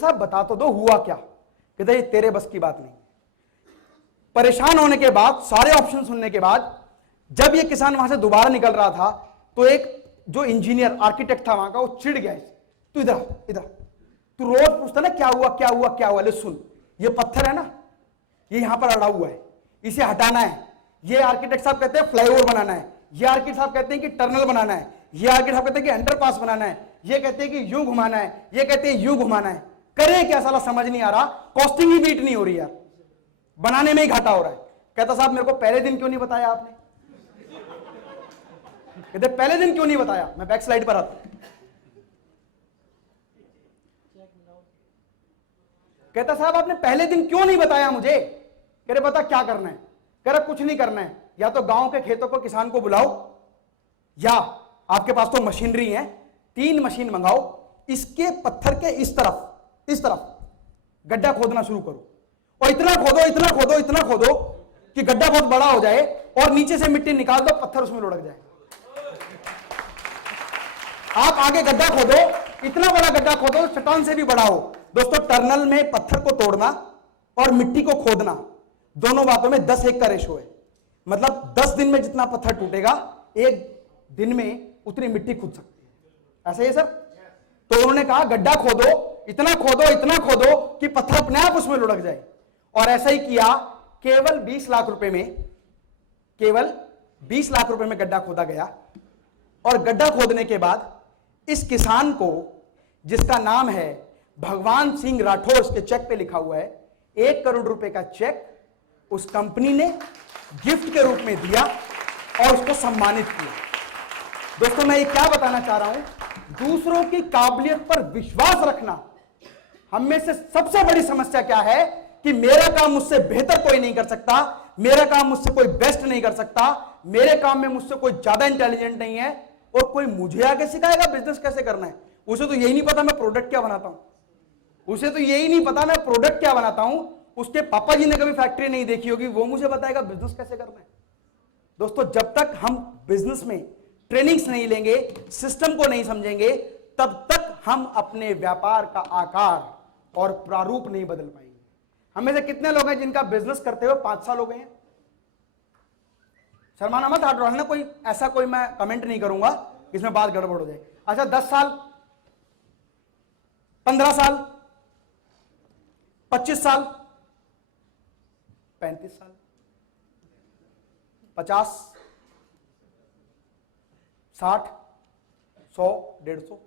साहब बता तो दो हुआ क्या। कहते ये तेरे बस की बात नहीं। परेशान होने के बाद, सारे ऑप्शन सुनने के बाद, जब ये किसान वहां से दोबारा निकल रहा था तो एक जो इंजीनियर आर्किटेक्ट था वहां का, वो चिढ़ गया। तू इधर इधर, तू रोज पूछता ना क्या हुआ क्या हुआ क्या हुआ। ले सुन, ये पत्थर है ना, ये यहां पर अड़ा हुआ है, इसे हटाना है। ये आर्किटेक्ट साहब कहते हैं फ्लाईओवर बनाना है, ये आर्किटेक्ट साहब कहते हैं कि टनल बनाना है, ये आर्किटेक्ट साहब कहते हैं कि अंडरपास बनाना है, ये कहते हैं कि यूं घुमाना है, ये कहते हैं यूं घुमाना है। करें क्या साला, समझ नहीं आ रहा। कॉस्टिंग ही बीट नहीं हो रही यार, बनाने में ही घाटा हो रहा है। कहता साहब मेरे को पहले दिन क्यों नहीं बताया आपने। कहते पहले दिन क्यों नहीं बताया। मैं बैक स्लाइड पर आता हूं। कहता साहब आपने पहले दिन क्यों नहीं बताया मुझे। कह रहे बता क्या करना है। कह रहा कुछ नहीं करना है, या तो गांव के खेतों को किसान को बुलाओ, या आपके पास तो मशीनरी है, 3 मशीन मंगाओ, इसके पत्थर के इस तरफ गड्ढा खोदना शुरू करो, और इतना खोदो इतना खोदो इतना खोदो कि गड्ढा बहुत बड़ा हो जाए, और नीचे से मिट्टी निकाल दो, पत्थर उसमें लुढ़क जाए। आप आगे गड्ढा खोदो, इतना बड़ा गड्ढा खोदो, चट्टान से भी बड़ा हो। दोस्तों टनल में पत्थर को तोड़ना और मिट्टी को खोदना, दोनों बातों में 10:1 का रेशो है। मतलब 10 दिन में जितना पत्थर टूटेगा, 1 दिन में उतनी मिट्टी खुद सकती है। ऐसा ही है सर। तो उन्होंने कहा गड्ढा खोदो, इतना खोदो कि पत्थर अपने आप उसमें लुढ़क जाए। और ऐसा ही किया। केवल 20 लाख रुपए में गड्ढा खोदा गया। और गड्ढा खोदने के बाद इस किसान को, जिसका नाम है भगवान सिंह राठौर, उसके चेक पे लिखा हुआ है 1 करोड़ रुपए का चेक, उस कंपनी ने गिफ्ट के रूप में दिया और उसको सम्मानित किया। दोस्तों मैं ये क्या बताना चाह रहा हूं, दूसरों की काबिलियत पर विश्वास रखना। हम में से सबसे बड़ी समस्या क्या है कि मेरा काम मुझसे बेहतर कोई नहीं कर सकता, मेरा काम मुझसे कोई बेस्ट नहीं कर सकता, मेरे काम में मुझसे कोई ज्यादा इंटेलिजेंट नहीं है, और कोई मुझे आगे सिखाएगा बिजनेस कैसे करना है। उसे तो यही नहीं पता मैं प्रोडक्ट क्या बनाता हूं, उसे तो यही नहीं पता मैं प्रोडक्ट क्या बनाता हूं। उसके पापा जी ने कभी फैक्ट्री नहीं देखी होगी, वो मुझे बताएगा बिजनेस कैसे करना है। दोस्तों जब तक हम बिजनेस में ट्रेनिंग्स नहीं लेंगे, सिस्टम को नहीं समझेंगे, तब तक हम अपने व्यापार का आकार और प्रारूप नहीं बदल पाएंगे। हमें से कितने लोग हैं जिनका बिजनेस करते हुए 5 साल हो गए हैं। शर्माना मत, हाथ उठाना। कोई ऐसा कोई मैं कमेंट नहीं करूंगा इसमें बात गड़बड़ हो जाए। अच्छा 10 साल, 15 साल, 25 साल, 35 साल, 50, 60, 100, 150।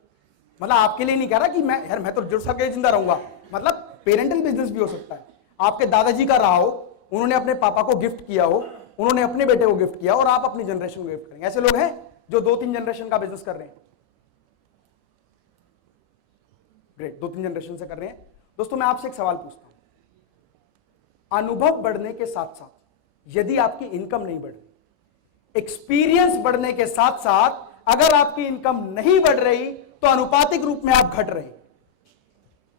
मतलब आपके लिए नहीं कह रहा कि मैं तो 150 साल के जिंदा रहूंगा। मतलब पेरेंटल बिजनेस भी हो सकता है। आपके दादाजी का रहा हो, उन्होंने अपने पापा को गिफ्ट किया हो, उन्होंने अपने बेटे को गिफ्ट किया, और आप अपनी जनरेशन को गिफ्ट करेंगे। ऐसे लोग हैं जो 2-3 जनरेशन का बिजनेस कर रहे हैं। ग्रेट, 2-3 जनरेशन से कर रहे हैं। दोस्तों मैं आपसे एक सवाल पूछता हूं। अनुभव बढ़ने के साथ साथ यदि आपकी इनकम नहीं बढ़ रही, एक्सपीरियंस बढ़ने के साथ साथ अगर आपकी इनकम नहीं बढ़ रही, तो अनुपातिक रूप में आप घट रहे हैं।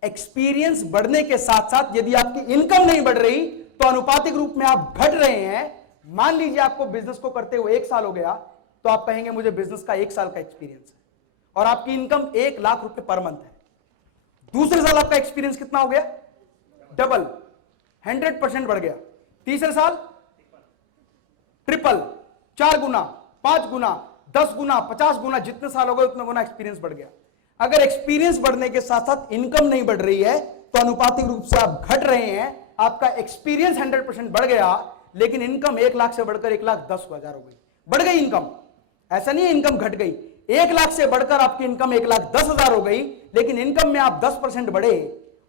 एक्सपीरियंस बढ़ने के साथ साथ यदि आपकी इनकम नहीं बढ़ रही, तो अनुपातिक रूप में आप घट रहे हैं। मान लीजिए आपको बिजनेस को करते हुए 1 साल हो गया, तो आप कहेंगे मुझे बिजनेस का 1 साल का एक्सपीरियंस है, और आपकी इनकम 1 लाख रुपए पर मंथ है। दूसरे साल आपका एक्सपीरियंस कितना हो गया? डबल, 100% बढ़ गया। तीसरे साल ट्रिपल, 4 गुना, 5 गुना, 10 गुना, 50 गुना, जितने साल हो गए उतने गुना एक्सपीरियंस बढ़ गया। अगर एक्सपीरियंस बढ़ने के साथ साथ इनकम नहीं बढ़ रही है, तो अनुपातिक रूप से आप घट रहे हैं। आपका एक्सपीरियंस 100% बढ़ गया, लेकिन इनकम 1 लाख से बढ़कर 1,10,000 हो गई। बढ़ गई इनकम, ऐसा नहीं है इनकम घट गई। 1 लाख से बढ़कर आपकी इनकम 1,10,000 हो गई, लेकिन इनकम में आप 10% बढ़े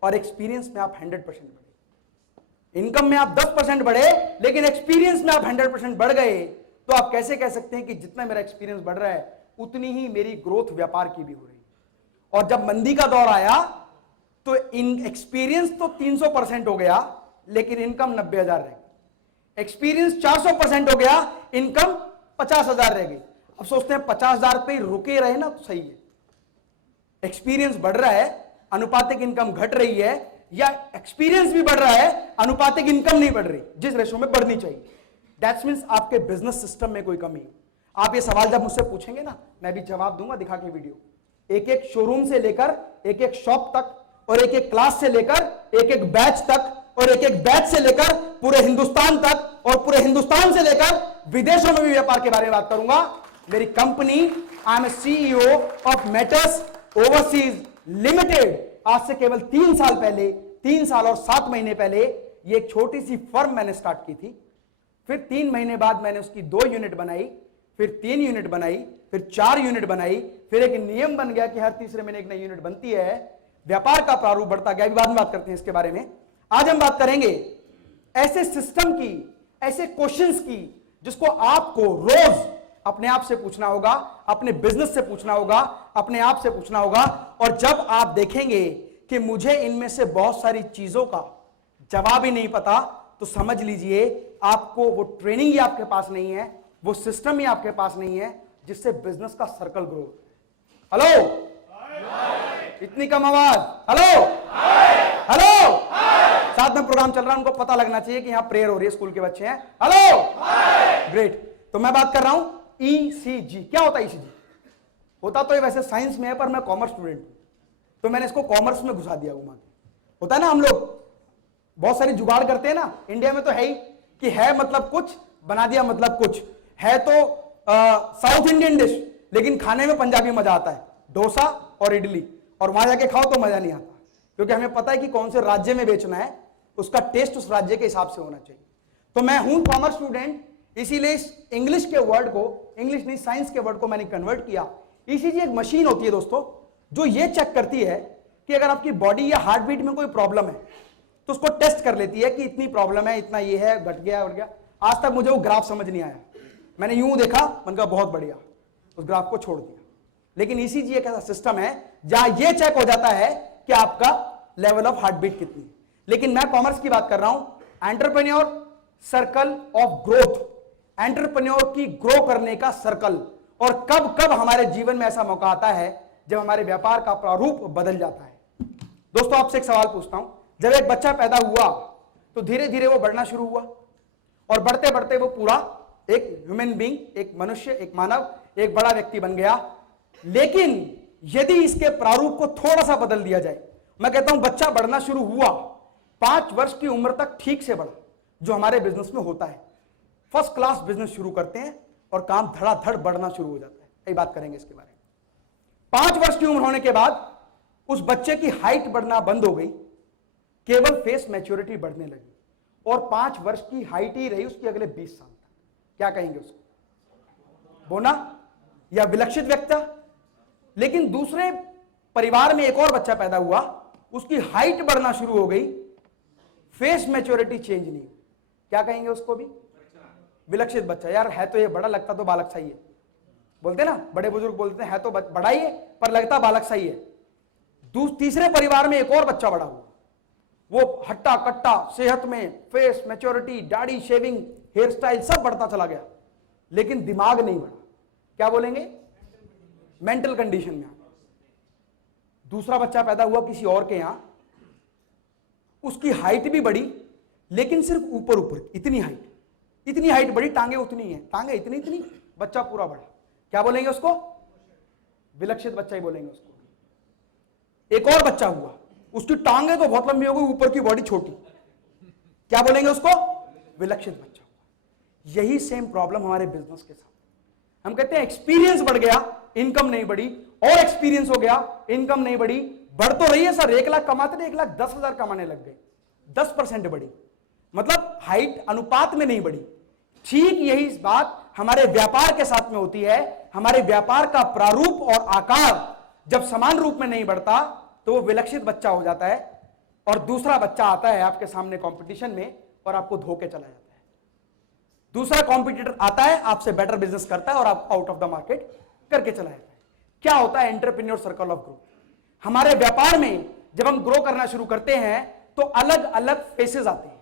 और एक्सपीरियंस में आप 100% बढ़े। इनकम में आप 10% बढ़े, लेकिन एक्सपीरियंस में आप 100% बढ़ गए। तो आप कैसे कह सकते हैं कि जितना मेरा एक्सपीरियंस बढ़ रहा है, उतनी ही मेरी ग्रोथ व्यापार की भी हो रही है। और जब मंदी का दौर आया, तो इन एक्सपीरियंस तो 300% हो गया, लेकिन इनकम 90,000 रह गई। एक्सपीरियंस 400% हो गया, इनकम 50,000 रह गई। अब सोचते हैं 50,000 पे रुके रहे ना तो सही है। एक्सपीरियंस बढ़ रहा है, अनुपातिक इनकम घट रही है, या एक्सपीरियंस भी बढ़ रहा है, अनुपातिक इनकम नहीं बढ़ रही जिस रेशो में बढ़नी चाहिए। दैट्स मीन्स आपके बिजनेस सिस्टम में कोई कमी है। आप ये सवाल जब मुझसे पूछेंगे ना, मैं भी जवाब दूंगा दिखा के वीडियो। एक एक शोरूम से लेकर एक एक शॉप तक और एक एक क्लास से लेकर एक एक बैच तक, और एक एक बैच से लेकर पूरे हिंदुस्तान तक, और पूरे हिंदुस्तान से लेकर विदेशों में भी व्यापार के बारे में बात करूंगा। मेरी company, I am CEO of matters overseas limited. आज से केवल 3 साल पहले, 3 साल और 7 महीने पहले ये एक छोटी सी फर्म मैंने स्टार्ट की थी। फिर 3 महीने बाद मैंने उसकी 2 यूनिट बनाई, फिर 3 यूनिट बनाई, फिर 4 यूनिट बनाई, फिर एक नियम बन गया कि हर तीसरे महीने एक नई यूनिट बनती है। व्यापार का प्रारूप बढ़ता गया। अभी बाद में बात करते हैं इसके बारे में। आज हम बात करेंगे ऐसे सिस्टम की, ऐसे क्वेश्चंस की जिसको आपको रोज अपने आप से पूछना होगा, अपने बिजनेस से पूछना होगा, अपने आप से पूछना होगा। और जब आप देखेंगे कि मुझे इनमें से बहुत सारी चीजों का जवाब ही नहीं पता, तो समझ लीजिए आपको वो ट्रेनिंग ही आपके पास नहीं है, वो सिस्टम ही आपके पास नहीं है जिससे बिजनेस का सर्कल ग्रो। हेलो, इतनी कम आवाज। हेलो, हेलो, साथ में प्रोग्राम चल रहा है, उनको पता लगना चाहिए कि यहां प्रेयर हो रही है, स्कूल के बच्चे हैं। Hello, great. तो मैं बात कर रहा हूं ECG। क्या होता है ECG? होता तो ये वैसे साइंस में है, पर मैं कॉमर्स स्टूडेंट हूं, तो मैंने इसको कॉमर्स में घुसा दिया घुमा के। होता है ना, हम लोग बहुत सारी जुगाड़ करते हैं ना, इंडिया में तो है ही कि है मतलब कुछ, बना दिया मतलब कुछ है। तो साउथ इंडियन डिश, लेकिन खाने में पंजाबी मजा आता है, डोसा और इडली, और वहां जाके खाओ तो मजा नहीं आता, क्योंकि हमें पता है कि कौन से राज्य में बेचना है, उसका टेस्ट उस राज्य के हिसाब से होना चाहिए। तो मैं हूं कॉमर्स स्टूडेंट, इसीलिए इस इंग्लिश के वर्ड को, इंग्लिश नहीं साइंस के वर्ड को मैंने कन्वर्ट किया। ECG एक मशीन होती है दोस्तों, जो ये चेक करती है कि अगर आपकी बॉडी या हार्ट बीट में कोई प्रॉब्लम है तो उसको टेस्ट कर लेती है कि इतनी प्रॉब्लम है, इतना ये है, घट गया, बढ़ गया। आज तक मुझे वो ग्राफ समझ नहीं आया, मैंने यूं देखा, मैंने कहा बहुत बढ़िया, उस ग्राफ को छोड़ दिया। लेकिन ECG एक ऐसा सिस्टम है जहां ये चेक हो जाता है कि आपका लेवल ऑफ हार्ट बीट कितनी है। लेकिन मैं कॉमर्स की बात कर रहा हूं, entrepreneur circle of growth, entrepreneur की ग्रो करने का सर्कल। और कब कब हमारे जीवन में ऐसा मौका आता है जब हमारे व्यापार का प्रारूप बदल जाता है। दोस्तों, आपसे एक सवाल पूछता हूं, जब एक बच्चा पैदा हुआ तो धीरे धीरे वो बढ़ना शुरू हुआ, और बढ़ते बढ़ते वो पूरा एक ह्यूमन बीइंग, एक मनुष्य, एक मानव, एक बड़ा व्यक्ति बन गया। लेकिन यदि इसके प्रारूप को थोड़ा सा बदल दिया जाए, मैं कहता हूं बच्चा बढ़ना शुरू हुआ, 5 वर्ष की उम्र तक ठीक से बढ़ा, जो हमारे बिजनेस में होता है। फर्स्ट क्लास बिजनेस शुरू करते हैं और काम धड़ाधड़ बढ़ना शुरू हो जाता है। यही बात करेंगे इसके बारे में। 5 वर्ष की उम्र होने के बाद उस बच्चे की हाइट बढ़ना बंद हो गई, केवल फेस मैच्योरिटी बढ़ने लगी, और 5 वर्ष की हाइट ही रही उसकी अगले 20 साल तक। क्या कहेंगे उसको? बोना या विलक्षित व्यक्ति। लेकिन दूसरे परिवार में एक और बच्चा पैदा हुआ, उसकी हाइट बढ़ना शुरू हो गई, फेस मैच्योरिटी चेंज नहीं। क्या कहेंगे उसको भी? विलक्षित बच्चा। यार है तो ये बड़ा, लगता तो बालक सा ही है, बोलते ना बड़े बुजुर्ग बोलते हैं, है तो बड़ा ही है पर लगता बालक सा ही है। तीसरे परिवार में एक और बच्चा बड़ा हुआ, वो हट्टा कट्टा, सेहत में, फेस मैच्योरिटी, दाढ़ी, शेविंग, हेयर स्टाइल सब बढ़ता चला गया, लेकिन दिमाग नहीं बढ़ा। क्या बोलेंगे? मेंटल कंडीशन में। दूसरा बच्चा पैदा हुआ किसी और के यहां, उसकी हाइट भी बढ़ी, लेकिन सिर्फ ऊपर ऊपर, इतनी हाइट बढ़ी, टांगे उतनी है, टांगे इतनी इतनी, बच्चा पूरा बढ़ा। क्या बोलेंगे उसको? विलक्षित बच्चा ही बोलेंगे उसको। एक और बच्चा हुआ, उसकी टांगे तो बहुत लंबी हो गई, ऊपर की बॉडी छोटी। क्या बोलेंगे उसको? विलक्षित बच्चा हुआ। यही सेम प्रॉब्लम हमारे बिजनेस के साथ। हम कहते हैं एक्सपीरियंस बढ़ गया, इनकम नहीं बढ़ी, और एक्सपीरियंस हो गया, इनकम नहीं बढ़ी। बढ़ तो रही है सर, 1 लाख कमाते थे 1,10,000 कमाने लग गए, 10% बढ़ी, मतलब हाइट अनुपात में नहीं बढ़ी। ठीक यही बात हमारे व्यापार के साथ में होती है। हमारे व्यापार का प्रारूप और आकार जब समान रूप में नहीं बढ़ता तो वो विलक्षित बच्चा हो जाता है, और दूसरा बच्चा आता है आपके सामने कंपटीशन में और आपको धोके चला जाता है। दूसरा कॉम्पिटिटर आता है, आपसे बेटर बिजनेस करता है और आप आउट ऑफ द मार्केट करके चला जाता है। क्या होता है? Entrepreneur circle of growth. हमारे व्यापार में जब हम ग्रो करना शुरू करते हैं तो अलग अलग फेसेस आते हैं,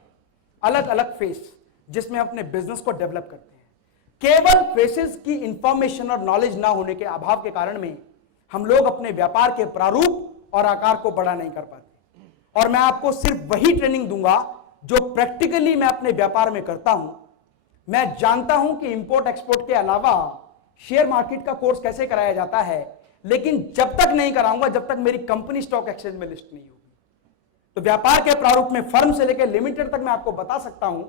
अलग अलग फेस, जिसमें अपने बिजनेस को डेवलप करते हैं। केवल फेसेस की इंफॉर्मेशन और नॉलेज ना होने के अभाव के कारण में हम लोग अपने व्यापार के प्रारूप और आकार को बड़ा नहीं कर पाते। और मैं आपको सिर्फ वही ट्रेनिंग दूंगा जो प्रैक्टिकली मैं अपने व्यापार में करता हूं। मैं जानता हूं कि इंपोर्ट एक्सपोर्ट के अलावा शेयर मार्केट का कोर्स कैसे कराया जाता है, लेकिन जब तक नहीं कराऊंगा जब तक मेरी कंपनी स्टॉक एक्सचेंज में लिस्ट नहीं होगी। तो व्यापार के प्रारूप में फर्म से लेकर लिमिटेड तक मैं आपको बता सकता हूं,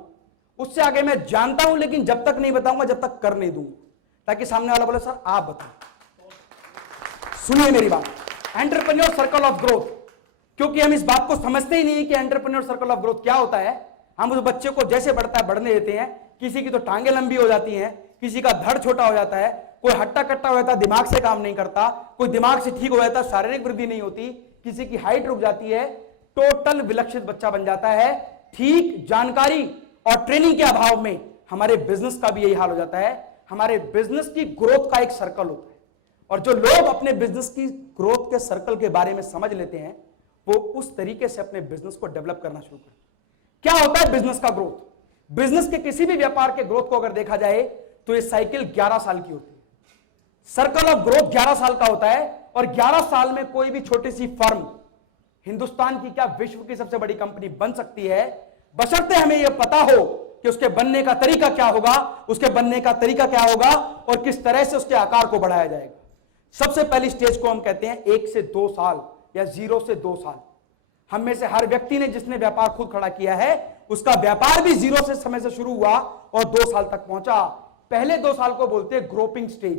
उससे आगे मैं जानता हूं, लेकिन जब तक नहीं बताऊंगा जब तक कर नहीं दूंगा, ताकि सामने वाला बोले सर आप बताओ। सुनिए मेरी बात, एंटरप्रेन्योर सर्कल ऑफ ग्रोथ, क्योंकि हम इस बात को समझते ही नहीं कि एंटरप्रेन्योर सर्कल ऑफ ग्रोथ क्या होता है। हम उस बच्चे को जैसे बढ़ता है बढ़ने देते हैं, किसी की तो टांगे लंबी हो जाती हैं, किसी का धड़ छोटा हो जाता है, कोई हट्टा कट्टा हो जाता है, दिमाग से काम नहीं करता, कोई दिमाग से ठीक हो जाता है, शारीरिक वृद्धि नहीं होती, किसी की हाइट रुक जाती है, टोटल विलक्षित बच्चा बन जाता है। ठीक जानकारी और ट्रेनिंग के अभाव में हमारे बिजनेस का भी यही हाल हो जाता है। हमारे बिजनेस की ग्रोथ का एक सर्कल होता है, और जो लोग अपने बिजनेस की ग्रोथ के सर्कल के बारे में समझ लेते हैं, वो उस तरीके से अपने बिजनेस को डेवलप करना शुरू करते हैं। क्या होता है बिजनेस का ग्रोथ? बिजनेस के किसी भी व्यापार के ग्रोथ को अगर देखा जाए तो ये साइकिल 11 साल की होती है। सर्कल ऑफ ग्रोथ 11 साल का होता है, और 11 साल में कोई भी छोटी सी फर्म हिंदुस्तान की क्या विश्व की सबसे बड़ी कंपनी बन सकती है, बशर्ते हमें यह पता हो कि उसके बनने का तरीका क्या होगा, उसके बनने का तरीका क्या होगा और किस तरह से उसके आकार को बढ़ाया जाएगा। सबसे पहली स्टेज को हम कहते हैं 1 से 2 साल या 0 से 2 साल। हम में से हर व्यक्ति ने जिसने व्यापार खुद खड़ा किया है, उसका व्यापार भी 0 से समय से शुरू हुआ और 2 साल तक पहुंचा। पहले 2 साल को बोलते हैं ग्रोपिंग स्टेज।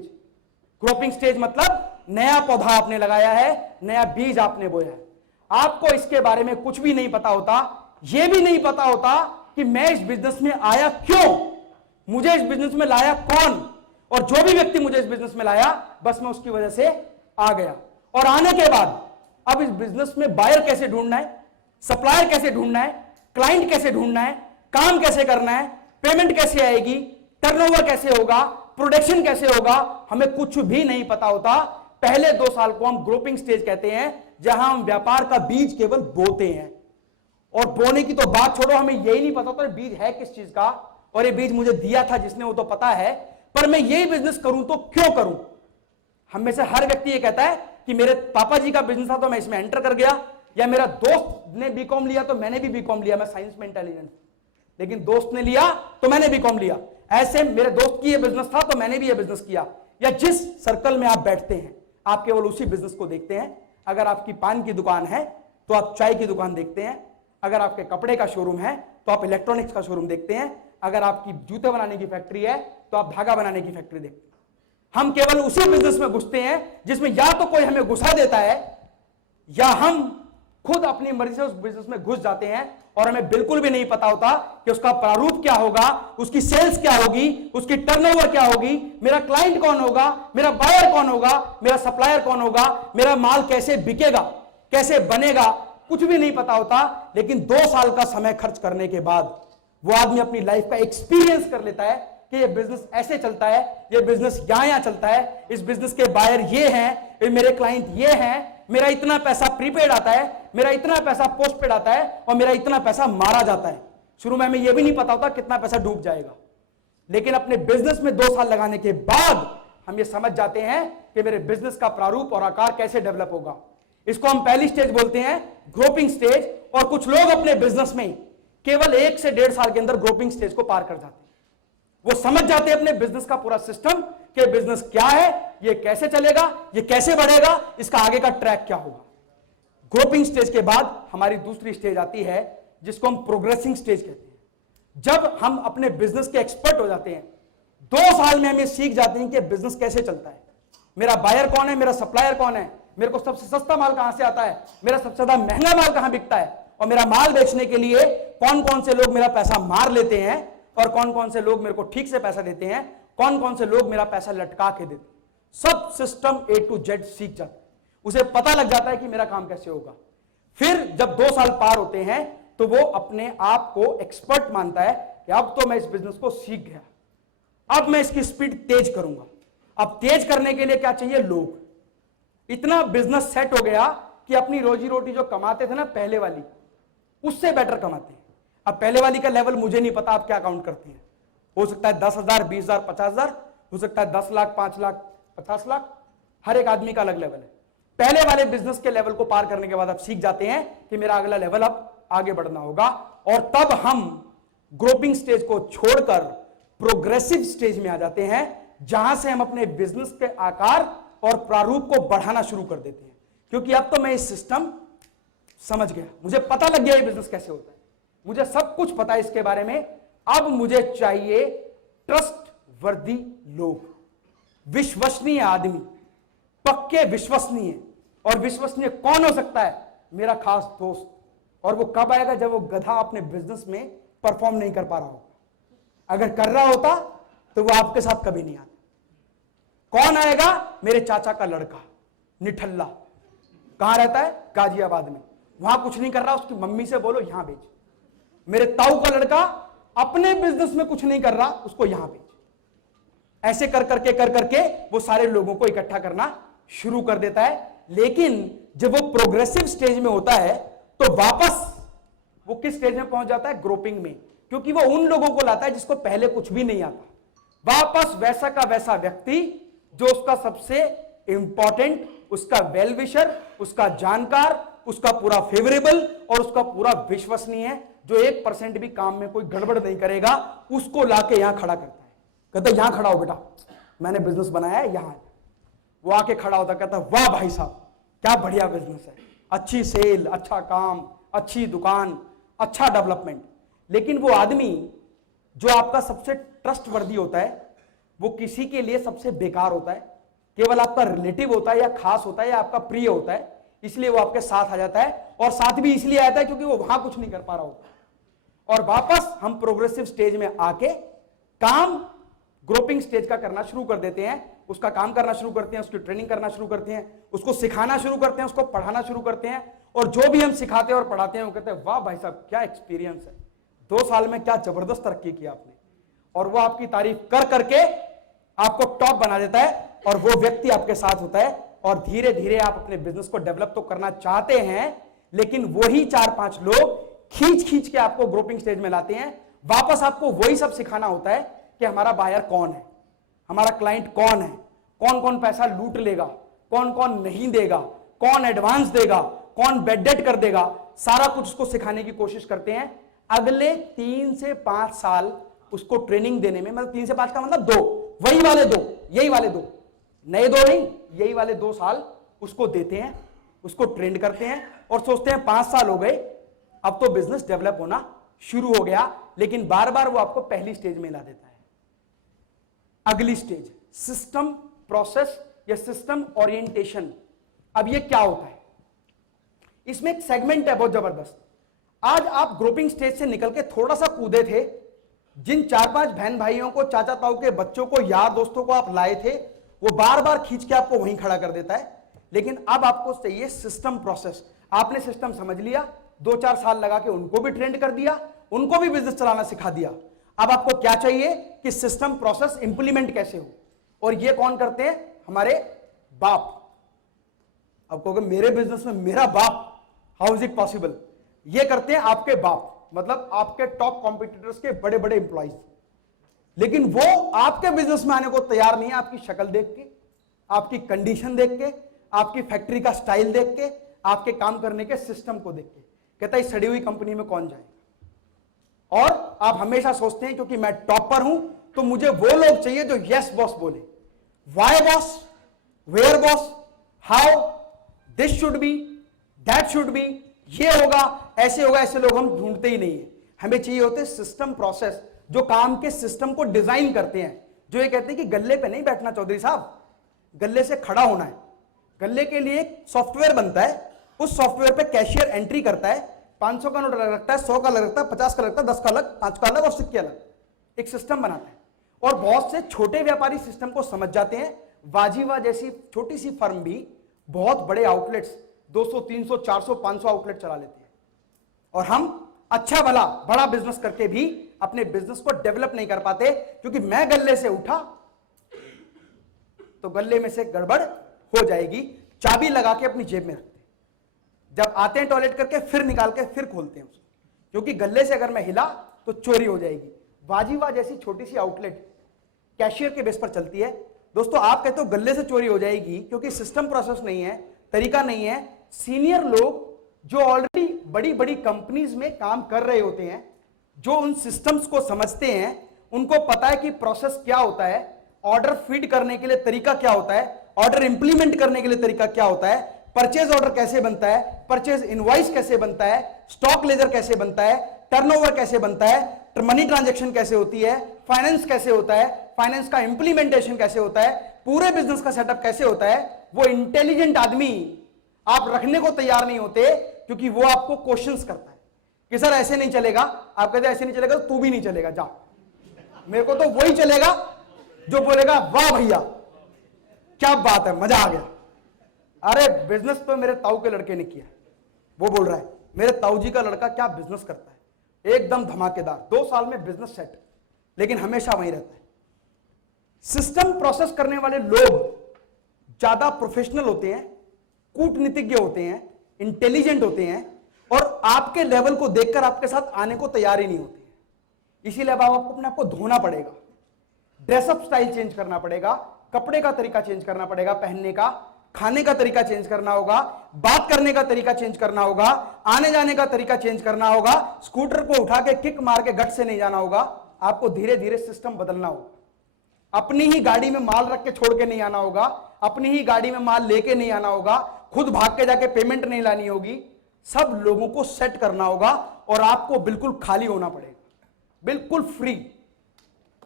ग्रोपिंग स्टेज मतलब नया पौधा आपने लगाया है, नया बीज आपने बोया है। आपको इसके बारे में कुछ भी नहीं पता होता, यह भी नहीं पता होता कि मैं इस बिजनेस में आया क्यों, मुझे इस बिजनेस में लाया कौन, और जो भी व्यक्ति मुझे इस बिजनेस में लाया बस मैं उसकी वजह से आ गया। और आने के बाद अब इस बिजनेस में बायर कैसे ढूंढना है, सप्लायर कैसे ढूंढना है, क्लाइंट कैसे ढूंढना है, काम कैसे करना है, पेमेंट कैसे आएगी, टर्नओवर कैसे होगा, प्रोडक्शन कैसे होगा, हमें कुछ भी नहीं पता होता। पहले 2 साल को हम ग्रोपिंग स्टेज कहते हैं, जहां हम व्यापार का बीज केवल बोते हैं। और बोने की तो बात छोड़ो, हमें यही नहीं पता होता बीज है किस चीज का, और ये बीज मुझे दिया था जिसने वो तो पता है, पर मैं यही बिजनेस करूं तो क्यों करूं। हम में से हर व्यक्ति ये कहता है कि मेरे पापा जी का बिजनेस था तो मैं इसमें एंटर कर गया, या मेरा दोस्त ने बीकॉम लिया तो मैंने भी बीकॉम लिया, मैं साइंस में इंटेलिजेंट, लेकिन दोस्त ने लिया तो मैंने बीकॉम लिया। ऐसे मेरे दोस्त की ये बिजनेस था तो मैंने भी ये बिजनेस किया। या जिस सर्कल में आप बैठते हैं आप केवल उसी बिजनेस को देखते हैं। अगर आपकी पान की दुकान है तो आप चाय की दुकान देखते हैं, अगर आपके कपड़े का शोरूम है तो आप इलेक्ट्रॉनिक्स का शोरूम देखते हैं, अगर आपकी जूते बनाने की फैक्ट्री है तो आप धागा बनाने की फैक्ट्री देखते हैं। हम केवल उसी बिजनेस में घुसते हैं जिसमें या तो कोई हमें घुसा देता है या हम खुद अपनी मर्जी से उस बिजनेस में घुस जाते हैं, और हमें बिल्कुल भी नहीं पता होता कि उसका प्रारूप क्या होगा, उसकी सेल्स क्या होगी, उसकी टर्नओवर क्या होगी, मेरा क्लाइंट कौन होगा, मेरा बायर कौन होगा, मेरा सप्लायर कौन होगा, मेरा माल कैसे बिकेगा, कैसे बनेगा, कुछ भी नहीं पता होता। लेकिन 2 साल का समय खर्च करने के बाद वो आदमी अपनी लाइफ का एक्सपीरियंस कर लेता है कि ये बिजनेस ऐसे चलता है, ये बिजनेस यहां चलता है, इस बिजनेस के बायर ये हैं, मेरे क्लाइंट ये हैं, मेरा इतना पैसा प्रीपेड आता है, मेरा इतना पैसा पोस्टपेड आता है, और मेरा इतना पैसा मारा जाता है। शुरू में हमें यह भी नहीं पता होता कितना पैसा डूब जाएगा, लेकिन अपने बिजनेस में 2 साल लगाने के बाद हम ये समझ जाते हैं कि मेरे बिजनेस का प्रारूप और आकार कैसे डेवलप होगा। इसको हम पहली स्टेज बोलते हैं ग्रोपिंग स्टेज। और कुछ लोग अपने बिजनेस में केवल 1 से 1.5 साल के अंदर ग्रोपिंग स्टेज को पार कर जाते हैं। वो समझ जाते हैं अपने बिजनेस का पूरा सिस्टम कि बिजनेस क्या है, ये कैसे चलेगा, ये कैसे बढ़ेगा, इसका आगे का ट्रैक क्या होगा। ग्रोपिंग स्टेज के बाद हमारी दूसरी स्टेज आती है जिसको हम प्रोग्रेसिंग स्टेज कहते हैं। जब हम अपने बिजनेस के एक्सपर्ट हो जाते हैं, 2 साल में हम ये सीख जाते हैं कि बिजनेस कैसे चलता है, मेरा बायर कौन है, मेरा सप्लायर कौन है, मेरे को सबसे सस्ता माल कहां से आता है, मेरा सबसे ज्यादा महंगा माल कहां बिकता है, और मेरा माल बेचने के लिए कौन कौन से लोग मेरा पैसा मार लेते हैं और कौन कौन से लोग मेरे को ठीक से पैसा देते हैं, कौन कौन से लोग मेरा पैसा लटका के देते हैं। सब सिस्टम A to Z सीख जाता है, उसे पता लग जाता है कि मेरा काम कैसे होगा। फिर जब 2 साल पार होते हैं तो वो अपने आप को एक्सपर्ट मानता है कि अब तो मैं इस बिजनेस को सीख गया, अब मैं इसकी स्पीड तेज करूंगा। अब तेज करने के लिए क्या चाहिए, लोग। इतना बिजनेस सेट हो गया कि अपनी रोजी रोटी जो कमाते थे ना पहले वाली, उससे बेटर कमाते हैं। अब पहले वाली का लेवल मुझे नहीं पता आप क्या काउंट करते हैं, हो सकता है 10,000, 20,000, 50,000, हो सकता है 10 लाख, 5 लाख, 50 लाख, हर एक आदमी का अलग लेवल है। पहले वाले बिजनेस के लेवल को पार करने के बाद आप सीख जाते हैं कि मेरा अगला लेवल अब आगे बढ़ना होगा, और तब हम ग्रोपिंग स्टेज को छोड़कर प्रोग्रेसिव स्टेज में आ जाते हैं, जहां से हम अपने बिजनेस के आकार और प्रारूप को बढ़ाना शुरू कर देते हैं। क्योंकि अब तो मैं इस सिस्टम समझ गया, मुझे पता लग गया ये बिजनेस कैसे होता है, मुझे सब कुछ पता है इसके बारे में। अब मुझे चाहिए ट्रस्ट वर्दी लोग, विश्वसनीय आदमी, पक्के विश्वसनीय। और विश्वसनीय कौन हो सकता है? मेरा खास दोस्त। और वो कब आएगा? जब वो गधा अपने बिजनेस में परफॉर्म नहीं कर पा रहा होगा। अगर कर रहा होता तो वो आपके साथ कभी नहीं आता। कौन आएगा? मेरे चाचा का लड़का निठल्ला, कहां रहता है? गाजियाबाद में। वहां कुछ नहीं कर रहा, उसकी मम्मी से बोलो यहां भेज। मेरे ताऊ का लड़का अपने बिजनेस में कुछ नहीं कर रहा, उसको यहां भेज। ऐसे कर करके वो सारे लोगों को इकट्ठा करना शुरू कर देता है। लेकिन जब वो प्रोग्रेसिव स्टेज में होता है तो वापस वो किस स्टेज में पहुंच जाता है? ग्रोपिंग में। क्योंकि वो उन लोगों को लाता है जिसको पहले कुछ भी नहीं आता। वापस वैसा का वैसा व्यक्ति जो उसका सबसे इंपॉर्टेंट, उसका वेल विशर, उसका जानकार, उसका पूरा फेवरेबल और उसका पूरा विश्वसनीय है, जो 1% भी काम में कोई गड़बड़ नहीं करेगा, उसको लाके यहां खड़ा करता है। कहता है यहां खड़ा हो बेटा, मैंने बिजनेस बनाया है यहां। वो आके खड़ा होता, कहता वाह भाई साहब क्या बढ़िया बिजनेस है, अच्छी सेल, अच्छा काम, अच्छी दुकान, अच्छा डेवलपमेंट। लेकिन वो आदमी जो आपका सबसे ट्रस्टवर्दी होता है वो किसी के लिए सबसे बेकार होता है, केवल आपका रिलेटिव होता है या खास होता है या आपका प्रिय होता है, इसलिए वो आपके साथ आ जाता है। और साथ भी इसलिए आता है क्योंकि वो वहां कुछ नहीं कर पा रहा होता। और वापस हम प्रोग्रेसिव स्टेज में आके काम ग्रोपिंग स्टेज का करना शुरू कर देते हैं, उसका काम करना शुरू करते हैं, उसकी ट्रेनिंग करना शुरू करते हैं, उसको सिखाना शुरू करते हैं, उसको पढ़ाना शुरू करते हैं। और जो भी हम सिखाते हैं और पढ़ाते हैं वो कहते हैं वाह भाई साहब क्या एक्सपीरियंस है, 2 साल में क्या जबरदस्त तरक्की की आपने। और वो आपकी तारीफ कर करके आपको टॉप बना देता है और वो व्यक्ति आपके साथ होता है। और धीरे धीरे आप अपने बिजनेस को डेवलप तो करना चाहते हैं, लेकिन वही 4-5 लोग खींच खींच के आपको ग्रोपिंग स्टेज में लाते हैं। वापस आपको वही सब सिखाना होता है कि हमारा बायर कौन है, हमारा क्लाइंट कौन है, कौन कौन पैसा लूट लेगा, कौन कौन नहीं देगा, कौन एडवांस देगा, कौन बेड डेट कर देगा, सारा कुछ उसको सिखाने की कोशिश करते हैं। अगले 3 से 5 साल उसको ट्रेनिंग देने में, मतलब 3 से 5 का मतलब 2, वही वाले 2, यही वाले 2, नए 2 नहीं, यही वाले 2 साल उसको देते हैं, उसको ट्रेंड करते हैं और सोचते हैं 5 साल हो गए अब तो बिजनेस डेवलप होना शुरू हो गया। लेकिन बार बार वो आपको पहली स्टेज में ला देता है। अगली स्टेज सिस्टम प्रोसेस या सिस्टम ओरिएंटेशन। अब ये क्या होता है? इसमें एक सेगमेंट है बहुत जबरदस्त। आज आप ग्रुपिंग स्टेज से निकल के थोड़ा सा कूदे थे, जिन 4-5 बहन भाइयों को, चाचा ताऊ के बच्चों को, यार दोस्तों को आप लाए थे, वो बार बार खींच के आपको वहीं खड़ा कर देता है। लेकिन अब आपको चाहिए सिस्टम प्रोसेस। आपने सिस्टम समझ लिया, 2-4 साल लगा के उनको भी ट्रेंड कर दिया, उनको भी बिजनेस चलाना सिखा दिया। अब आपको क्या चाहिए कि सिस्टम प्रोसेस इंप्लीमेंट कैसे हो। और ये कौन करते हैं? हमारे बाप। अब कहोगे मेरे बिजनेस में मेरा बाप, हाउ इज इट पॉसिबल? ये करते हैं आपके बाप, मतलब आपके टॉप कॉम्पिटिटर्स के बड़े बड़े इंप्लॉइज। लेकिन वो आपके बिजनेस में आने को तैयार नहीं है, आपकी शक्ल देख के, आपकी कंडीशन देख के, आपकी फैक्ट्री का स्टाइल देख के, आपके काम करने के सिस्टम को देख के। कहता है इस सड़ी हुई कंपनी में कौन जाएगा। और आप हमेशा सोचते हैं क्योंकि मैं टॉपर हूं तो मुझे वो लोग चाहिए जो यस बॉस बोले, why boss, where boss, how, this should be, that should be, ये होगा, ऐसे होगा। ऐसे लोग हम ढूंढते ही नहीं है। हमें चाहिए होते सिस्टम प्रोसेस, जो काम के सिस्टम को डिजाइन करते हैं, जो ये कहते हैं कि गल्ले पे नहीं बैठना चौधरी साहब, गल्ले से खड़ा होना है। गल्ले के लिए एक सॉफ्टवेयर बनता है, उस सॉफ्टवेयर पे कैशियर एंट्री करता है, 500 का नोट अलग रखता है, 100 का अलग रखता है, 50 का लगता है, 10 का अलग, 5 का अलग और सिक्के अलग, एक सिस्टम बनाता है। और बहुत से छोटे व्यापारी सिस्टम को समझ जाते हैं। वाजीवा जैसी छोटी सी फर्म भी बहुत बड़े आउटलेट्स 200, 300, 400, 500 आउटलेट चला लेते हैं। और हम अच्छा भला बड़ा बिजनेस करके भी अपने बिजनेस को डेवलप नहीं कर पाते, क्योंकि मैं गल्ले से उठा तो गल्ले में से गड़बड़ हो जाएगी, चाबी लगा के अपनी जेब में रखते हैं। जब आते हैं टॉयलेट करके फिर निकाल के फिर खोलते हैं उसको, क्योंकि गल्ले से अगर मैं हिला तो चोरी हो जाएगी। वाजीवा जैसी छोटी सी आउटलेट कैशियर के बेस पर चलती है। दोस्तों आप कहते हो गल्ले से चोरी हो जाएगी क्योंकि सिस्टम प्रोसेस नहीं है, तरीका नहीं है। सीनियर लोग जो ऑलरेडी बड़ी बड़ी कंपनीज में काम कर रहे होते हैं, जो उन सिस्टम्स को समझते हैं, उनको पता है कि प्रोसेस क्या होता है, ऑर्डर फीड करने के लिए तरीका क्या होता है, ऑर्डर इंप्लीमेंट करने के लिए तरीका क्या होता है, परचेज ऑर्डर कैसे बनता है, परचेज इनवॉइस कैसे बनता है, स्टॉक लेजर कैसे बनता है, टर्नओवर कैसे बनता है, मनी ट्रांजैक्शन कैसे होती है, फाइनेंस कैसे होता है, फाइनेंस का इंप्लीमेंटेशन कैसे होता है, पूरे बिजनेस का सेटअप कैसे होता है, वो इंटेलिजेंट आदमी आप रखने को तैयार नहीं होते, क्योंकि वो आपको क्वेश्चंस करता है कि सर ऐसे नहीं चलेगा। आप कहते ऐसे नहीं चलेगा तो तू भी नहीं चलेगा, जा। मेरे को तो वही चलेगा जो बोलेगा वाह भैया क्या बात है, मजा आ गया। अरे बिजनेस तो मेरे ताऊ के लड़के ने किया, वो बोल रहा है मेरे ताऊ जी का लड़का क्या बिजनेस करता है, एकदम धमाकेदार, 2 साल में बिजनेस सेट, लेकिन हमेशा वहीं रहता है। सिस्टम प्रोसेस करने वाले लोग ज्यादा प्रोफेशनल होते हैं, कूटनीतिज्ञ होते हैं, इंटेलिजेंट होते हैं, और आपके लेवल को देखकर आपके साथ आने को तैयार ही नहीं होते। इसीलिए अब आपको अपने आप को धोना पड़ेगा, ड्रेसअप स्टाइल चेंज करना पड़ेगा, कपड़े का तरीका चेंज करना पड़ेगा, पहनने का, खाने का तरीका चेंज करना होगा, बात करने का तरीका चेंज करना होगा, आने जाने का तरीका चेंज करना होगा, स्कूटर को उठा के किक मार के गट से नहीं जाना होगा। आपको धीरे धीरे सिस्टम बदलना होगा। अपनी ही गाड़ी में माल रख के छोड़ के नहीं आना होगा, अपनी ही गाड़ी में माल लेके नहीं आना होगा, खुद भाग के जाके पेमेंट नहीं लानी होगी, सब लोगों को सेट करना होगा और आपको बिल्कुल खाली होना पड़ेगा, बिल्कुल free,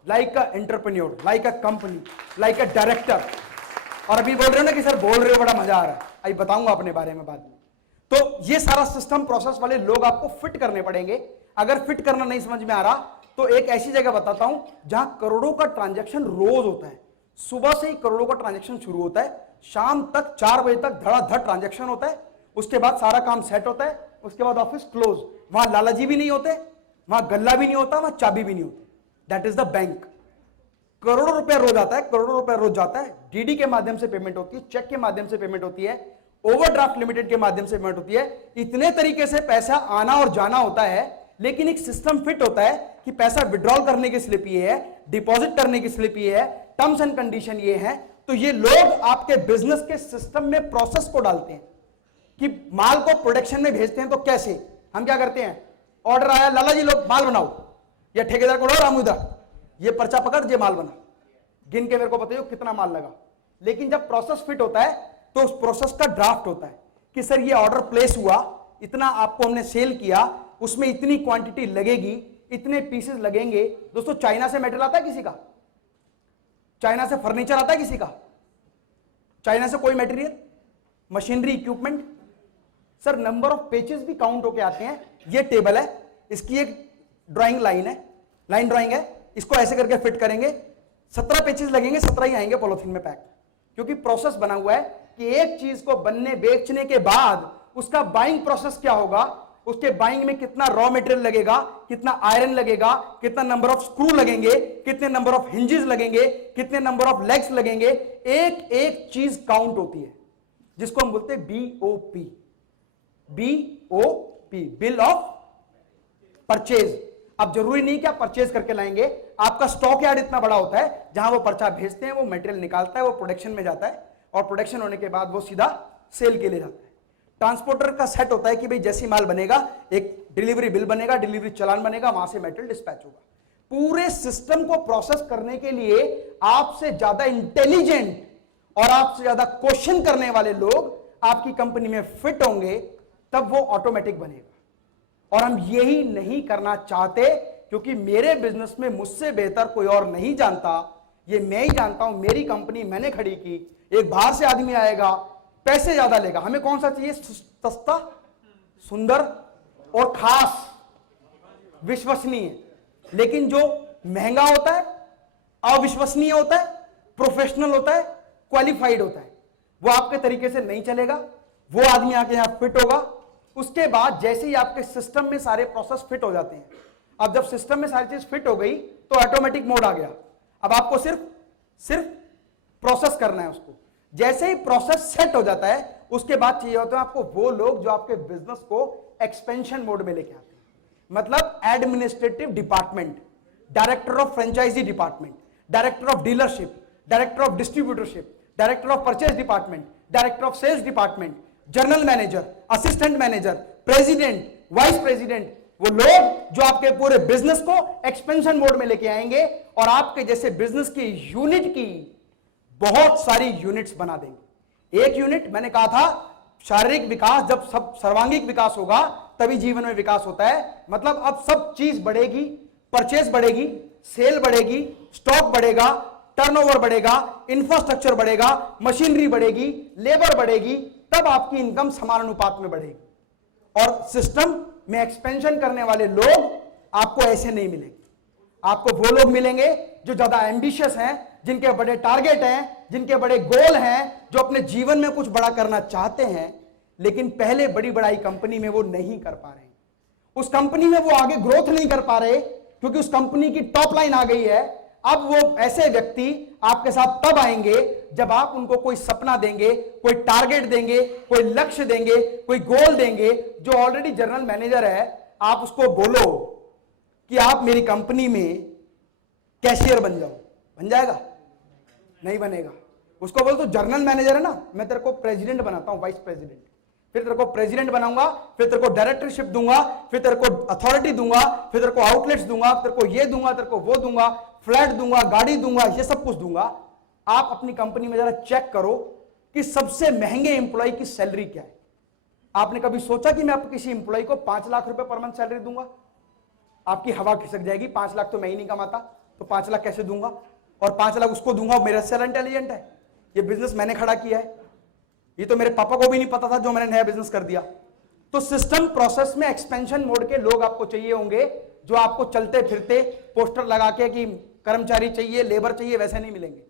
like a entrepreneur, like a company, like a director. और अभी बोल रहे हो ना कि सर बोल रहे हो बड़ा मजा आ रहा है, अभी बताऊंगा अपने बारे में बाद में। तो ये सारा सिस्टम प्रोसेस वाले लोग आपको फिट करने पड़ेंगे। अगर फिट करना नहीं समझ में आ रहा तो एक ऐसी जगह बताता हूं जहां करोड़ों का ट्रांजैक्शन रोज होता है। सुबह से ही करोड़ों का ट्रांजैक्शन शुरू होता है, शाम तक 4 बजे तक धड़ाधड़ ट्रांजैक्शन होता है, उसके बाद सारा काम सेट होता है, उसके बाद ऑफिस क्लोज। वहां लालाजी भी नहीं होते, वहां गल्ला भी नहीं होता, वहां चाबी भी नहीं होती। That is the bank. करोड़ों रुपए रोज आता है, करोड़ों रुपए रोज जाता है। डीडी के माध्यम से पेमेंट होती है, चेक के माध्यम से पेमेंट होती है, ओवरड्राफ्ट लिमिटेड के माध्यम से पेमेंट होती है। इतने तरीके से पैसा आना और जाना होता है, लेकिन एक सिस्टम फिट होता है कि पैसा विड्रॉल करने की स्लिप ये है, डिपॉजिट करने की स्लिप ये है, टर्म्स एंड कंडीशन ये है। तो ये लोग आपके बिजनेस के सिस्टम में प्रोसेस को डालते हैं कि माल को प्रोडक्शन में भेजते हैं। तो कैसे हम क्या करते हैं, ऑर्डर आया, लाला जी लोग माल बनाओ, या ठेकेदार को लो रामू इधर ये पर्चा पकड़, ये माल बना, गिन के मेरे को बताइए कितना माल लगा। लेकिन जब प्रोसेस फिट होता है तो उस प्रोसेस का ड्राफ्ट होता है कि सर ये ऑर्डर प्लेस हुआ, इतना आपको हमने सेल किया, उसमें इतनी क्वांटिटी लगेगी, इतने पीसेस लगेंगे। दोस्तों चाइना से मेटल आता है किसी का? चाइना से फर्नीचर आता है किसी का? चाइना से कोई material, machinery, equipment? Sir number of pages भी काउंट होके आते हैं। ये टेबल है, इसकी एक ड्राइंग लाइन है, लाइन ड्राइंग है, इसको ऐसे करके फिट करेंगे, 17 पेजेस लगेंगे, 17 ही आएंगे पॉलिथीन में पैक। क्योंकि प्रोसेस बना हुआ है कि एक चीज को बनने बेचने के बाद उसका बाइंग प्रोसेस क्या होगा, उसके बाइंग में कितना रॉ मटेरियल लगेगा, कितना आयरन लगेगा, कितना नंबर ऑफ स्क्रू लगेंगे, कितने नंबर ऑफ हिंजेस लगेंगे, कितने नंबर ऑफ लेग्स लगेंगे। एक एक चीज काउंट होती है, जिसको हम बोलते हैं BOP. BOP, bill of purchase. अब जरूरी नहीं कि आप परचेज करके लाएंगे, आपका स्टॉक यार्ड इतना बड़ा होता है जहां वो पर्चा भेजते हैं, वो मटेरियल निकालता है, वो प्रोडक्शन में जाता है, और प्रोडक्शन होने के बाद वो सीधा सेल के लिए जाता है। ट्रांसपोर्टर का सेट होता है कि भाई जैसी माल बनेगा एक डिलीवरी बिल बनेगा, डिलीवरी चलान बनेगा, वहां से मटेरियल डिस्पैच होगा। पूरे सिस्टम को प्रोसेस करने के लिए आपसे ज्यादा इंटेलिजेंट और आपसे ज्यादा क्वेश्चन करने वाले लोग आपकी कंपनी में फिट होंगे, तब वो ऑटोमेटिक बनेगा। और हम यही नहीं करना चाहते, क्योंकि मेरे बिजनेस में मुझसे बेहतर कोई और नहीं जानता, ये मैं ही जानता हूं। मेरी कंपनी मैंने खड़ी की, एक बाहर से आदमी आएगा, पैसे ज्यादा लेगा। हमें कौन सा चाहिए? सस्ता, सुंदर और खास, विश्वसनीय। लेकिन जो महंगा होता है, अविश्वसनीय होता है, प्रोफेशनल होता है, क्वालिफाइड होता है, वो आपके तरीके से नहीं चलेगा। वो आदमी आके यहां फिट होगा। उसके बाद जैसे ही आपके सिस्टम में सारे प्रोसेस फिट हो जाते हैं, अब जब सिस्टम में सारी चीज फिट हो गई तो ऑटोमेटिक मोड आ गया। अब आपको सिर्फ प्रोसेस करना है उसको। जैसे ही प्रोसेस सेट हो जाता है, उसके बाद चाहिए होता है आपको वो लोग जो आपके बिजनेस को एक्सपेंशन मोड में लेके आते हैं। मतलब administrative department, director of franchisee department, director of dealership, director of distributorship, director of purchase department, director of sales department, general manager, assistant manager, president, vice president, वो लोग जो आपके पूरे बिजनेस को एक्सपेंशन मोड में लेके आएंगे और आपके जैसे बिजनेस की यूनिट की बहुत सारी यूनिट्स बना देंगे। एक यूनिट मैंने कहा था शारीरिक विकास, जब सब सर्वांगीण विकास होगा तभी जीवन में विकास होता है। मतलब अब सब चीज बढ़ेगी, परचेज बढ़ेगी, सेल बढ़ेगी, स्टॉक बढ़ेगा, टर्नओवर बढ़ेगा, इंफ्रास्ट्रक्चर बढ़ेगा, मशीनरी बढ़ेगी, लेबर बढ़ेगी, तब आपकी इनकम समानुपात में बढ़ेगी। और सिस्टम में एक्सपेंशन करने वाले लोग आपको ऐसे नहीं मिलेंगे। आपको वो लोग मिलेंगे जो ज्यादा एम्बिशियस हैं, जिनके बड़े टारगेट हैं, जिनके बड़े गोल हैं, जो अपने जीवन में कुछ बड़ा करना चाहते हैं, लेकिन पहले बड़ी बड़ाई कंपनी में वो नहीं कर पा रहे। उस कंपनी में वो आगे ग्रोथ नहीं कर पा रहे क्योंकि उस कंपनी की टॉप लाइन आ गई है। अब वो ऐसे व्यक्ति आपके साथ तब आएंगे जब आप उनको कोई सपना देंगे, कोई टारगेट देंगे, कोई लक्ष्य देंगे, कोई गोल देंगे। जो ऑलरेडी जनरल मैनेजर है, आप उसको बोलो कि आप मेरी कंपनी में कैशियर बन जाओ, बन जाएगा? नहीं बनेगा। उसको बोल तो जनरल मैनेजर है ना, मैं तेरे को प्रेसिडेंट बनाता हूं, वाइस प्रेसिडेंट, फिर तेरे को प्रेसिडेंट बनाऊंगा, फिर तेरे को डायरेक्टरशिप दूंगा, फिर तेरे को अथॉरिटी दूंगा, फिर तेरे को आउटलेट्स दूंगा, तेरे को ये दूंगा, तेरे को वो दूंगा, फ्लैट दूंगा, गाड़ी दूंगा, ये सब कुछ दूंगा। आप अपनी कंपनी में जरा चेक करो कि सबसे महंगे इंप्लॉय की सैलरी क्या है। आपने कभी सोचा कि मैं आप किसी इंप्लॉय को 5 लाख रुपए पर मंथ सैलरी दूंगा? आपकी हवा खिसक जाएगी। 5 लाख तो मैं ही नहीं कमाता, तो 5 लाख कैसे दूंगा? और 5 लाख उसको दूंगा, मेरा से इंटेलिजेंट है, ये बिजनेस मैंने खड़ा किया है, ये तो मेरे पापा को भी नहीं पता था जो मैंने नया बिजनेस कर दिया। तो सिस्टम प्रोसेस में एक्सपेंशन मोड के लोग आपको चाहिए होंगे, जो आपको चलते फिरते पोस्टर लगा के कि कर्मचारी चाहिए, लेबर चाहिए, वैसे नहीं मिलेंगे।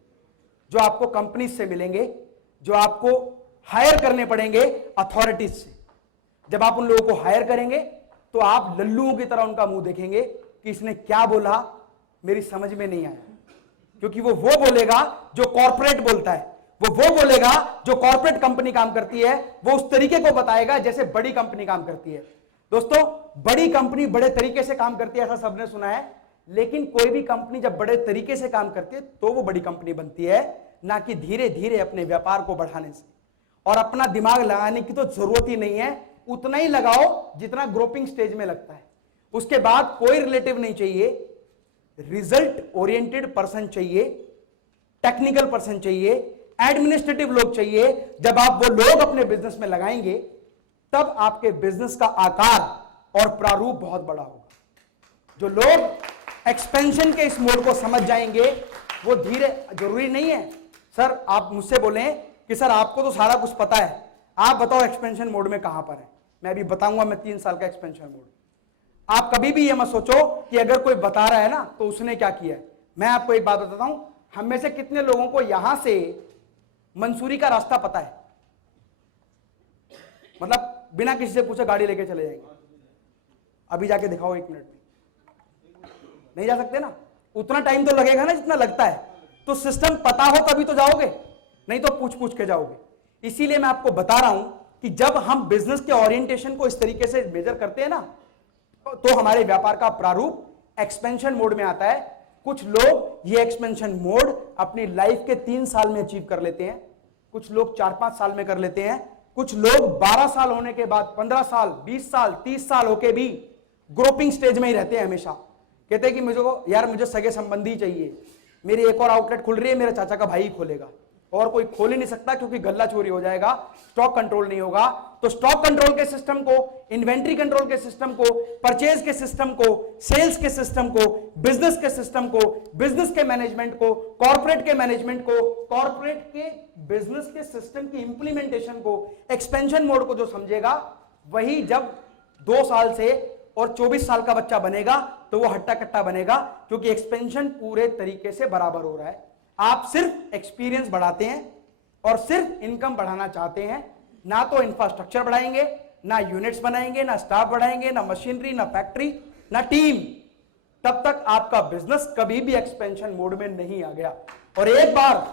जो आपको कंपनी से मिलेंगे, जो आपको हायर करने पड़ेंगे अथॉरिटीज से। जब आप उन लोगों को हायर करेंगे तो आप लल्लुओं की तरह उनका मुंह देखेंगे कि इसने क्या बोला, मेरी समझ में नहीं आया। क्योंकि वो बोलेगा जो कॉर्पोरेट बोलता है, वो बोलेगा जो कॉर्पोरेट कंपनी काम करती है, वो उस तरीके को बताएगा जैसे बड़ी कंपनी काम करती है। दोस्तों, बड़ी कंपनी बड़े तरीके से काम करती है, ऐसा सबने सुना है। लेकिन कोई भी कंपनी जब बड़े तरीके से काम करती है तो वो बड़ी कंपनी बनती है, ना कि धीरे धीरे अपने व्यापार को बढ़ाने से। और अपना दिमाग लगाने की तो जरूरत ही नहीं है, उतना ही लगाओ जितना ग्रोपिंग स्टेज में लगता है। उसके बाद कोई रिलेटिव नहीं चाहिए, रिजल्ट ओरिएंटेड पर्सन चाहिए, टेक्निकल पर्सन चाहिए, एडमिनिस्ट्रेटिव लोग चाहिए। जब आप वो लोग अपने बिजनेस में लगाएंगे तब आपके बिजनेस का आकार और प्रारूप बहुत बड़ा होगा। जो लोग एक्सपेंशन के इस मोड को समझ जाएंगे वो धीरे, जरूरी नहीं है सर आप मुझसे बोलें कि सर आपको तो सारा कुछ पता है, आप बताओ एक्सपेंशन मोड में कहां पर है। मैं अभी बताऊंगा, मैं 3 साल का एक्सपेंशन मोड। आप कभी भी ये मत सोचो कि अगर कोई बता रहा है ना तो उसने क्या किया है। मैं आपको एक बात बताता हूं, हम में से कितने लोगों को यहां से मंसूरी का रास्ता पता है? मतलब बिना किसी से पूछे गाड़ी लेके चले जाएंगे। अभी जाके दिखाओ 1 मिनट में, नहीं जा सकते ना, उतना टाइम तो लगेगा ना जितना लगता है। तो सिस्टम पता हो तभी तो जाओगे, नहीं तो पूछ पूछ के जाओगे। इसीलिए मैं आपको बता रहा हूं कि जब हम बिजनेस के ओरिएंटेशन को इस तरीके से मेजर करते हैं ना, तो हमारे व्यापार का प्रारूप एक्सपेंशन मोड में आता है। कुछ लोग ये एक्सपेंशन मोड अपनी लाइफ के 3 साल में अचीव कर लेते हैं, कुछ लोग 4-5 साल में कर लेते हैं, कुछ लोग 12 साल होने के बाद 15 साल, 20 साल, 30 साल होके भी ग्रोपिंग स्टेज में ही रहते हैं। हमेशा कहते हैं कि मुझे सगे संबंधी चाहिए, मेरी एक और आउटलेट खुल रही है, मेरे चाचा का भाई खोलेगा, और कोई खोल ही नहीं सकता क्योंकि गल्ला चोरी हो जाएगा, स्टॉक कंट्रोल नहीं होगा। तो स्टॉक कंट्रोल के सिस्टम को, इन्वेंट्री कंट्रोल के सिस्टम को, परचेज के सिस्टम को, सेल्स के सिस्टम को, बिजनेस के सिस्टम को, बिजनेस के मैनेजमेंट को, कॉर्पोरेट के मैनेजमेंट को, कॉर्पोरेट के बिजनेस के सिस्टम की इंप्लीमेंटेशन को, एक्सपेंशन मोड को जो समझेगा, वही जब 2 साल से और 24 साल का बच्चा बनेगा तो वो हट्टा कट्टा बनेगा, क्योंकि एक्सपेंशन पूरे तरीके से बराबर हो रहा है। आप सिर्फ एक्सपीरियंस बढ़ाते हैं और सिर्फ इनकम बढ़ाना चाहते हैं, ना तो इंफ्रास्ट्रक्चर बढ़ाएंगे, ना यूनिट्स बनाएंगे, ना स्टाफ बढ़ाएंगे, ना मशीनरी, ना फैक्ट्री, ना टीम। तब तक आपका बिजनेस कभी भी एक्सपेंशन मोड में नहीं आ गया। और एक बार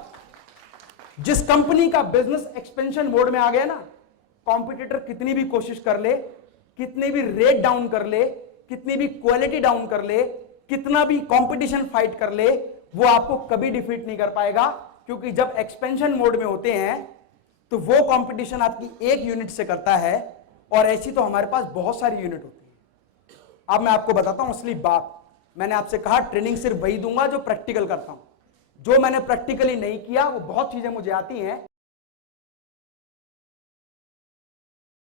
जिस कंपनी का बिजनेस एक्सपेंशन मोड में आ गया ना, कॉम्पिटिटर कितनी भी कोशिश कर ले, कितनी भी रेट डाउन कर ले, कितनी भी क्वालिटी डाउन कर ले, कितना भी कंपटीशन फाइट कर ले, वो आपको कभी डिफीट नहीं कर पाएगा। क्योंकि जब एक्सपेंशन मोड में होते हैं तो वो कंपटीशन आपकी एक यूनिट से करता है, और ऐसी तो हमारे पास बहुत सारी यूनिट होती है। अब मैं आपको बताता हूं असली बात। मैंने आपसे कहा ट्रेनिंग सिर्फ वही दूंगा जो प्रैक्टिकल करता हूं। जो मैंने प्रैक्टिकली नहीं किया, वो बहुत चीजें मुझे आती हैं,